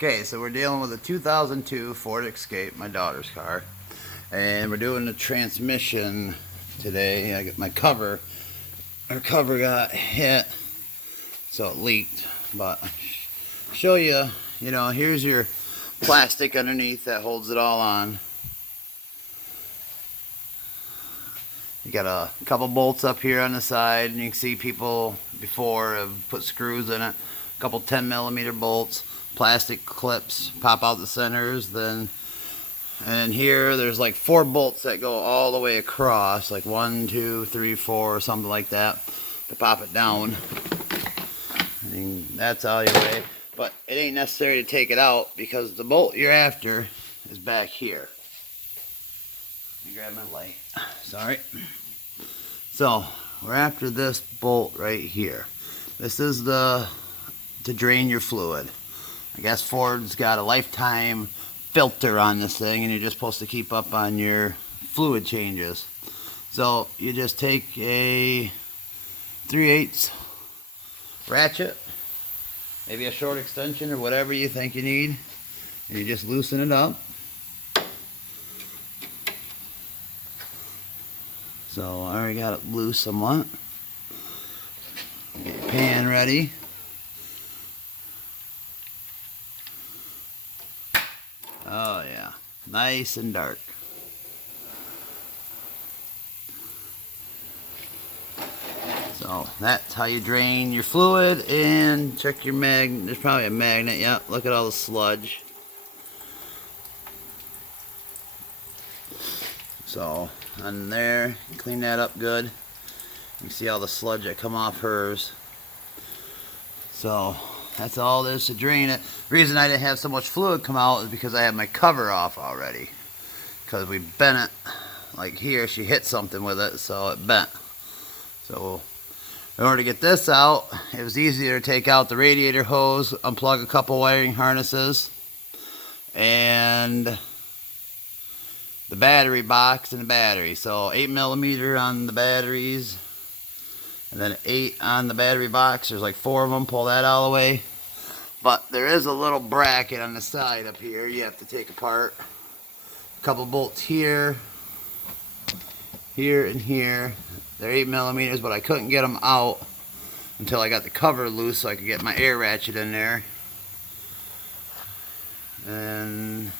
Okay, so we're dealing with a 2002 Ford Escape, my daughter's car, and we're doing the transmission today. I got my cover. Our cover got hit, so it leaked. But show you, here's your plastic underneath that holds it all on. You got a couple bolts up here on the side, and you can see people before have put screws in it. A couple 10mm bolts, plastic clips pop out the centers. And here there's like 4 bolts that go all the way across, like 1, 2, 3, 4, or something like that, to pop it down. And that's all your way. But it ain't necessary to take it out because the bolt you're after is back here. Let me grab my light. Sorry. So we're after this bolt right here. This is to drain your fluid. I guess Ford's got a lifetime filter on this thing, and you're just supposed to keep up on your fluid changes. So you just take a 3/8 ratchet, maybe a short extension or whatever you think you need, and you just loosen it up. So I already got it loose somewhat. Get your pan ready. Oh yeah, nice and dark. So that's how you drain your fluid, and check your magnet. There's probably a magnet. Yeah, look at all the sludge. So on there, clean that up good. You see all the sludge that come off hers. So that's all there is to drain it. The reason I didn't have so much fluid come out is because I had my cover off already. Because we bent it, like here, she hit something with it, so it bent. So in order to get this out, it was easier to take out the radiator hose, unplug a couple wiring harnesses, and the battery box and the battery. So 8mm on the batteries, and then 8 on the battery box. There's like 4 of them. Pull that all the way. But there is a little bracket on the side up here you have to take apart. A couple bolts here, here, and here. They're 8mm, but I couldn't get them out until I got the cover loose so I could get my air ratchet in there. And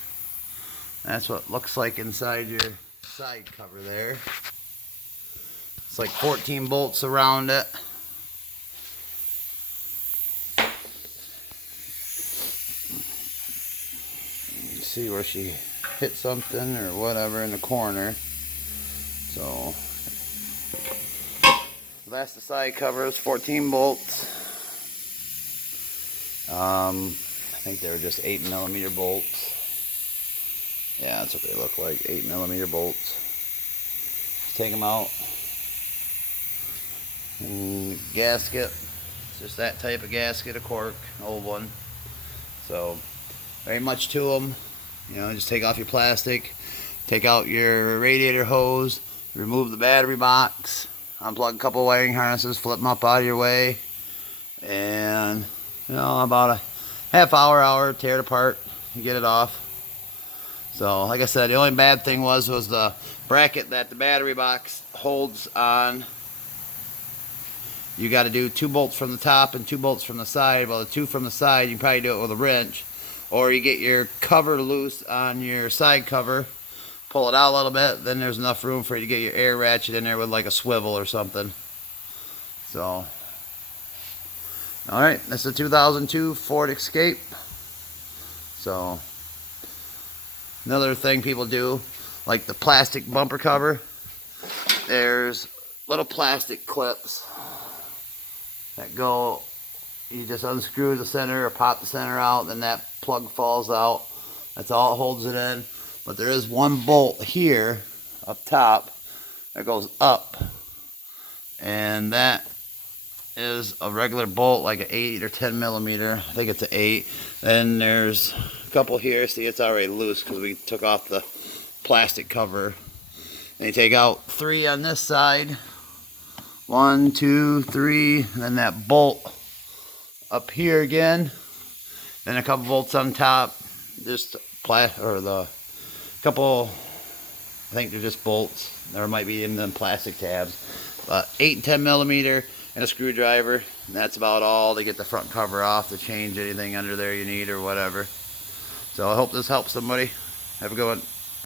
that's what it looks like inside your side cover there. It's like 14 bolts around it. You see where she hit something or whatever in the corner. So that's the side covers, 14 bolts. I think they were just 8mm bolts. Yeah, that's what they look like, 8mm bolts. Just take them out. And gasket, it's just that type of gasket, a cork, an old one. So, very much to them. Just take off your plastic, take out your radiator hose, remove the battery box, unplug a couple wiring harnesses, flip them up out of your way, and about a half hour, tear it apart, and get it off. So, like I said, the only bad thing was the bracket that the battery box holds on. You got to do 2 bolts from the top and 2 bolts from the side. Well, the 2 from the side, you can probably do it with a wrench, or you get your cover loose on your side cover, pull it out a little bit, then there's enough room for you to get your air ratchet in there with like a swivel or something. So, alright, that's a 2002 Ford Escape. So, another thing people do, like the plastic bumper cover, there's little plastic clips that go, you just unscrew the center or pop the center out, then that plug falls out. That's all it holds it in. But there is one bolt here up top that goes up, and that is a regular bolt, like an 8 or 10mm. I think it's an 8. Then there's a couple here. See, it's already loose because we took off the plastic cover. And you take out 3 on this side. 1, 2, 3, and then that bolt up here again. and a couple bolts on top, just the couple, I think they're just bolts, or might be in them plastic tabs, 8 and 10 millimeter, and a screwdriver, and that's about all to get the front cover off, to change anything under there you need or whatever. So I hope this helps somebody. Have a good one.